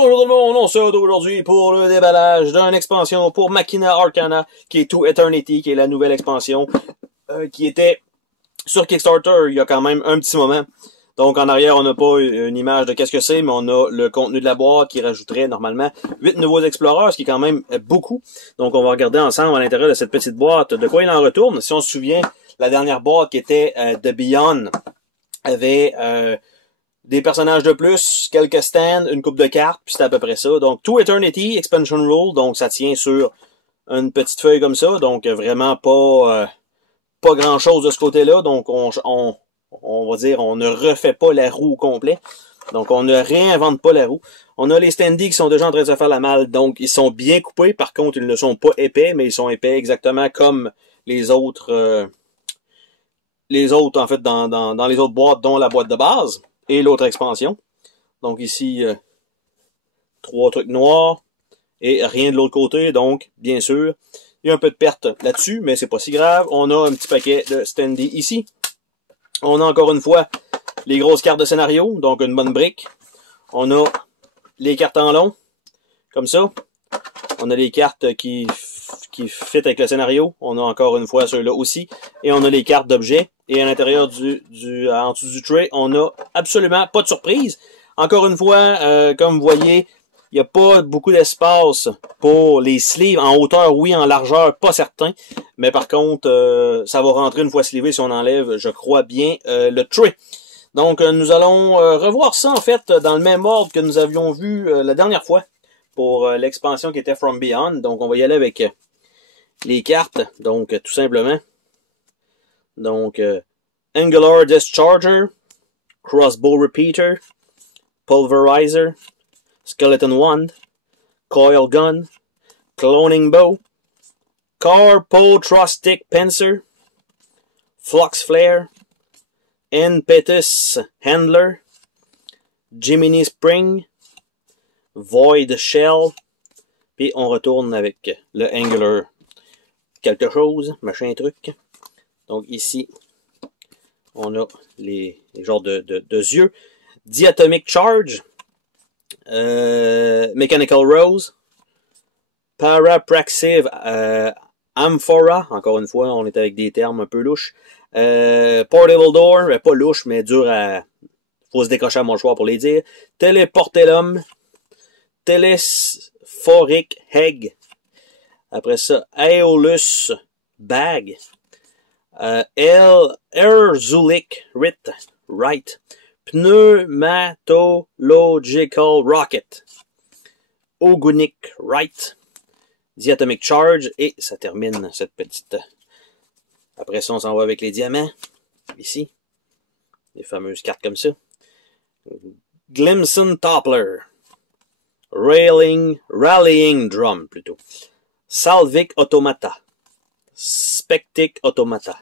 Bonjour tout le monde, on se retrouve aujourd'hui pour le déballage d'une expansion pour Machina Arcana, qui est To Eternity, qui est la nouvelle expansion, qui était sur Kickstarter il y a quand même un petit moment. Donc en arrière, on n'a pas une image de qu'est-ce que c'est, mais on a le contenu de la boîte qui rajouterait normalement 8 nouveaux explorers, ce qui est quand même beaucoup. Donc on va regarder ensemble à l'intérieur de cette petite boîte de quoi il en retourne. Si on se souvient, la dernière boîte qui était de Beyond avait des personnages de plus, quelques stands, une coupe de cartes, puis c'est à peu près ça. Donc, To Eternity, Expansion Rule, donc ça tient sur une petite feuille comme ça, donc vraiment pas grand-chose de ce côté-là. Donc, on va dire, on ne refait pas la roue au complet. Donc, on ne réinvente pas la roue. On a les standees qui sont déjà en train de se faire la malle, donc ils sont bien coupés. Par contre, ils ne sont pas épais, mais ils sont épais exactement comme les autres en fait, dans les autres boîtes, dont la boîte de base. Et l'autre expansion. Donc ici, 3 trucs noirs et rien de l'autre côté. Donc, bien sûr, il y a un peu de perte là-dessus, mais c'est pas si grave. On a un petit paquet de standee ici. On a encore une fois les grosses cartes de scénario, donc une bonne brique. On a les cartes en long, comme ça. On a les cartes qui fit avec le scénario. On a encore une fois ceux-là aussi. Et on a les cartes d'objets. Et à l'intérieur en dessous du tray, on a absolument pas de surprise. Encore une fois, comme vous voyez, il n'y a pas beaucoup d'espace pour les sleeves. En hauteur, oui, en largeur, pas certain. Mais par contre, ça va rentrer une fois sleevé si on enlève, je crois bien, le tray. Donc, nous allons revoir ça, en fait, dans le même ordre que nous avions vu la dernière fois pour l'expansion qui était From Beyond. Donc, on va y aller avec les cartes. Donc, tout simplement. Donc, Angular Discharger, Crossbow Repeater, Pulverizer, Skeleton Wand, Coil Gun, Cloning Bow, Carpotrostic Pincer, Flux Flare, Impetus Handler, Jiminy Spring, Void Shell, puis on retourne avec le Angular quelque chose, machin truc. Donc ici, on a les genres de yeux. Diatomic Charge, Mechanical Rose, Parapraxive Amphora, encore une fois, on est avec des termes un peu louches. Portable Door, pas louche, mais dur à... faut se décrocher à mon choix pour les dire. Teleportellum, Telesphoric Egg, après ça, Aeolus Bag, Erzulic Right, Pneumatological Rocket, Ogunic Right, Diatomic Charge, et ça termine cette petite... Après ça, on s'en va avec les diamants, ici, les fameuses cartes comme ça. Glimson Toppler, Rallying Drum, plutôt. Salvic Automata, Spectic Automata,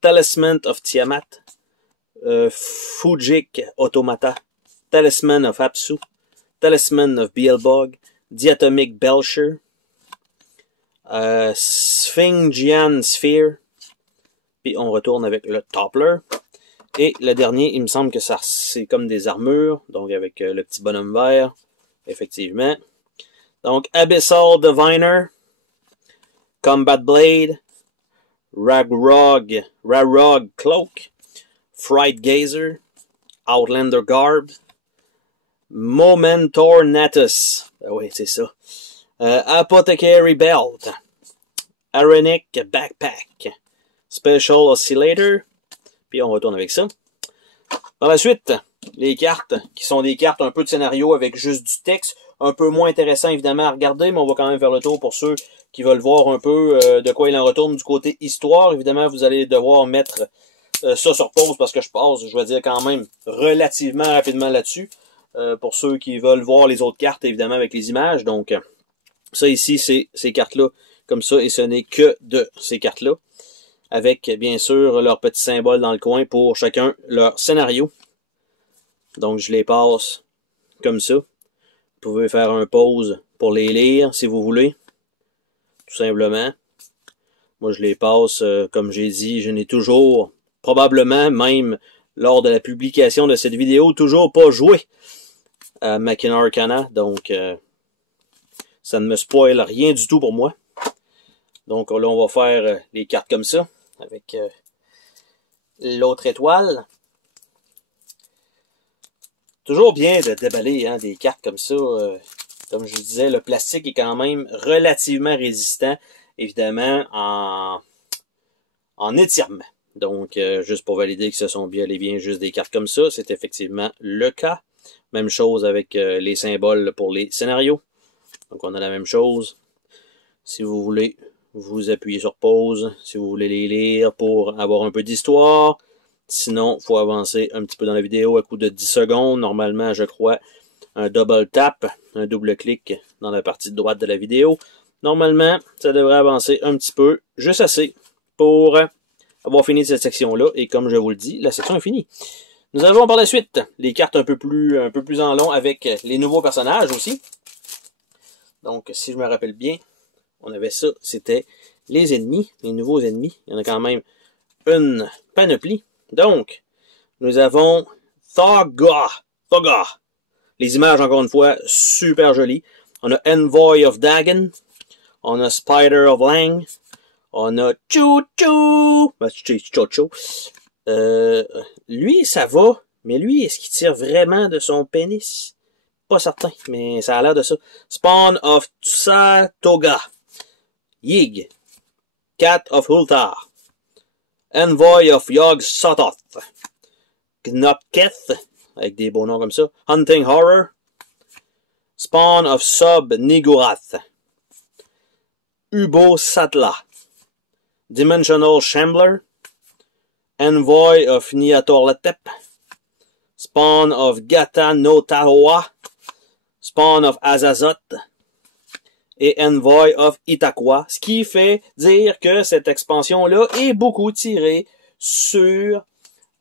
Talisman of Tiamat, Fujic Automata, Talisman of Apsu, Talisman of Beelbog, Diatomic Belcher, Sphingian Sphere, puis on retourne avec le Toppler. Et le dernier, il me semble que ça c'est comme des armures, donc avec le petit bonhomme vert, effectivement. Donc Abyssal Diviner, Combat Blade, Rarog Cloak, Fright Gazer, Outlander Garb, Momentor Natus, ah oui, c'est ça, Apothecary Belt, Arenic Backpack, Special Oscillator, puis on retourne avec ça. Par la suite, les cartes, qui sont des cartes un peu de scénario avec juste du texte, un peu moins intéressant évidemment à regarder, mais on va quand même faire le tour pour ceux qui veulent voir un peu de quoi il en retourne du côté histoire. Évidemment, vous allez devoir mettre ça sur pause parce que je vais dire quand même relativement rapidement là-dessus. Pour ceux qui veulent voir les autres cartes, évidemment, avec les images. Donc, ça ici, c'est ces cartes-là comme ça, et ce n'est que de ces cartes-là. Avec, bien sûr, leur petit symbole dans le coin pour chacun leur scénario. Donc, je les passe comme ça. Vous pouvez faire un pause pour les lire, si vous voulez. Tout simplement. Moi, je les passe, comme j'ai dit, je n'ai toujours, probablement, même lors de la publication de cette vidéo, toujours pas joué Machina Arcana. Donc, ça ne me spoil rien du tout pour moi. Donc là, on va faire les cartes comme ça, avec l'autre étoile. Toujours bien de déballer hein, des cartes comme ça. Comme je vous disais, le plastique est quand même relativement résistant, évidemment, en étirement. Donc, juste pour valider que ce sont bien et bien juste des cartes comme ça, c'est effectivement le cas. Même chose avec les symboles pour les scénarios. Donc, on a la même chose. Si vous voulez, vous appuyez sur pause. Si vous voulez les lire pour avoir un peu d'histoire. Sinon, il faut avancer un petit peu dans la vidéo à coup de 10 secondes. Normalement, je crois, un double tap, un double clic dans la partie droite de la vidéo. Normalement, ça devrait avancer un petit peu, juste assez, pour avoir fini cette section-là. Et comme je vous le dis, la section est finie. Nous avons par la suite les cartes un peu plus en long avec les nouveaux personnages aussi. Donc, si je me rappelle bien, on avait ça, c'était les ennemis, les nouveaux ennemis. Il y en a quand même une panoplie. Donc, nous avons Thogga. Les images, encore une fois, super jolies. On a Envoy of Dagon. On a Spider of Lang. On a Choo-Choo. Lui, ça va. Mais lui, est-ce qu'il tire vraiment de son pénis? Pas certain, mais ça a l'air de ça. Spawn of Tsatoga. Yig. Cat of Hultar. Envoy of Yog-Sothoth. Gnopketh, avec des beaux noms comme ça. Hunting Horror. Spawn of Sub-Nigurath. Ubo-Satla. Dimensional Shambler. Envoy of Niatorlatep. Spawn of Gata-no-Tahoa. Spawn of Azazoth. Et Envoy of Itakwa, ce qui fait dire que cette expansion-là est beaucoup tirée sur,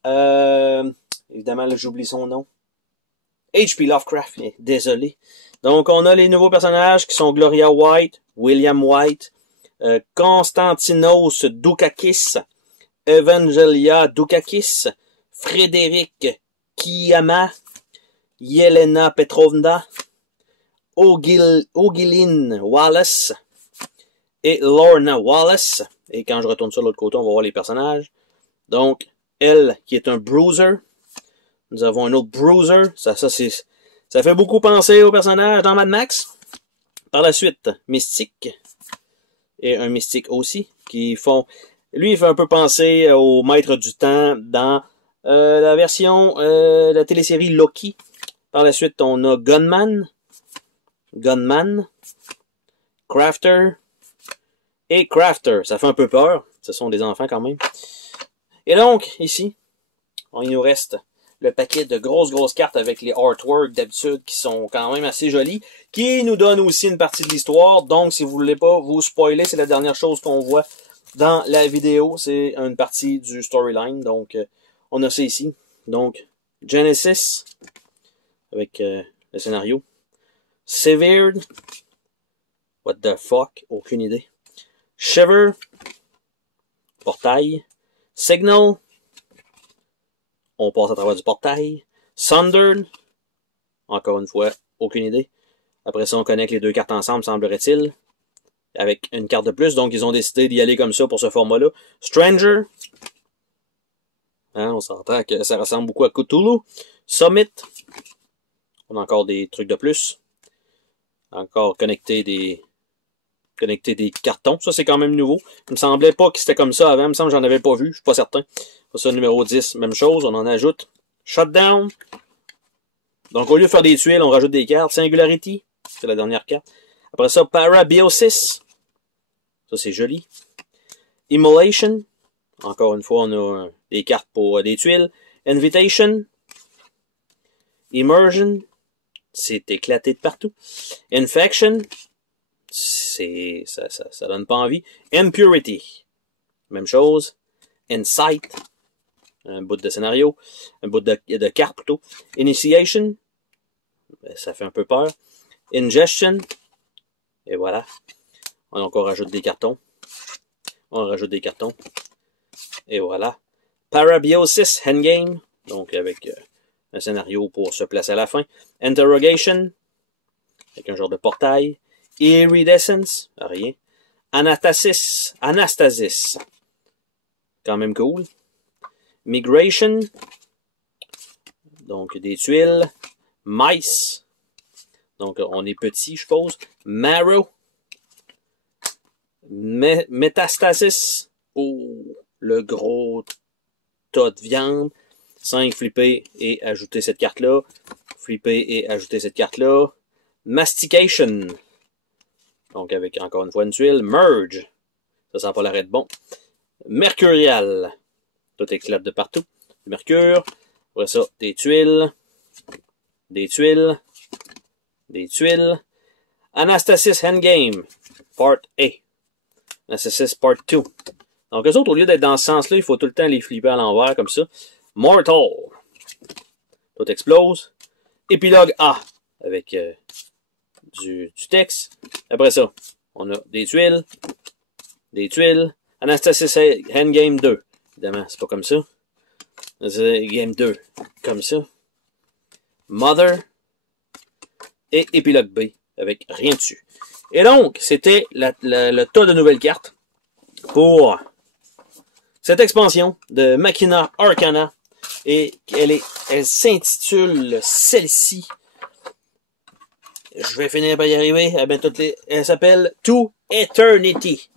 évidemment, là, j'oublie son nom, H.P. Lovecraft, désolé. Donc, on a les nouveaux personnages qui sont Gloria White, William White, Konstantinos Doukakis, Evangelia Doukakis, Frédéric Kiyama, Yelena Petrovna, Ogilin Wallace et Lorna Wallace. Et quand je retourne sur l'autre côté, on va voir les personnages. Donc, elle qui est un bruiser. Nous avons un autre bruiser. Ça fait beaucoup penser aux personnages dans Mad Max. Par la suite, Mystique. Et un Mystique aussi. Lui, il fait un peu penser au Maître du Temps dans la version, la télésérie Loki. Par la suite, on a Gunman, Crafter et Crafter. Ça fait un peu peur. Ce sont des enfants quand même. Et donc, ici, il nous reste le paquet de grosses cartes avec les artworks d'habitude qui sont quand même assez jolis, qui nous donnent aussi une partie de l'histoire. Donc, si vous voulez pas vous spoiler, c'est la dernière chose qu'on voit dans la vidéo. C'est une partie du storyline. Donc, on a ça ici. Donc, Genesis, avec le scénario. Severed. What the fuck? Aucune idée. Shiver. Portail. Signal. On passe à travers du portail. Sundered. Encore une fois, aucune idée. Après ça, on connecte les deux cartes ensemble, semblerait-il. Avec une carte de plus. Donc, ils ont décidé d'y aller comme ça pour ce format-là. Stranger. Hein, on s'entend que ça ressemble beaucoup à Cthulhu. Summit. On a encore des trucs de plus. Encore connecter des cartons. Ça, c'est quand même nouveau. Il me semblait pas que c'était comme ça avant. Il me semble que j'en avais pas vu. Je suis pas certain. Ça, numéro 10, même chose. On en ajoute. Shutdown. Donc, au lieu de faire des tuiles, on rajoute des cartes. Singularity. C'est la dernière carte. Après ça, Parabiosis. Ça, c'est joli. Immolation. Encore une fois, on a des cartes pour des tuiles. Invitation. Immersion. C'est éclaté de partout. Infection. Ça donne pas envie. Impurity. Même chose. Insight. Un bout de scénario. Un bout de carte plutôt. Initiation. Ça fait un peu peur. Ingestion. Et voilà. Donc on rajoute des cartons. On rajoute des cartons. Et voilà. Parabiosis Endgame. Donc avec un scénario pour se placer à la fin. Interrogation, avec un genre de portail. Iridescence, rien. Anastasis, quand même cool. Migration, donc des tuiles. Mice, donc on est petit, je suppose. Marrow. Métastasis, oh, le gros tas de viande. 5, flipper et ajouter cette carte-là. Flipper et ajouter cette carte-là. Mastication, donc avec encore une fois une tuile. Merge, ça sent pas l'arrêt de bon. Mercurial, tout éclate de partout. Mercure, après ça, des tuiles. Des tuiles. Des tuiles. Anastasis Endgame, Part A. Anastasis Part 2. Donc, eux autres, au lieu d'être dans ce sens-là, il faut tout le temps les flipper à l'envers, comme ça. Mortal. Tout explose. Épilogue A, avec du texte. Après ça, on a des tuiles. Des tuiles. Anastasis Endgame 2. Évidemment, c'est pas comme ça. Game 2. Comme ça. Mother. Et épilogue B, avec rien dessus. Et donc, c'était le tas de nouvelles cartes pour cette expansion de Machina Arcana. Et elle s'intitule celle-ci. Je vais finir par y arriver. Elle s'appelle To Eternity.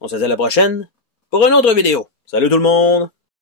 On se dit à la prochaine pour une autre vidéo. Salut tout le monde!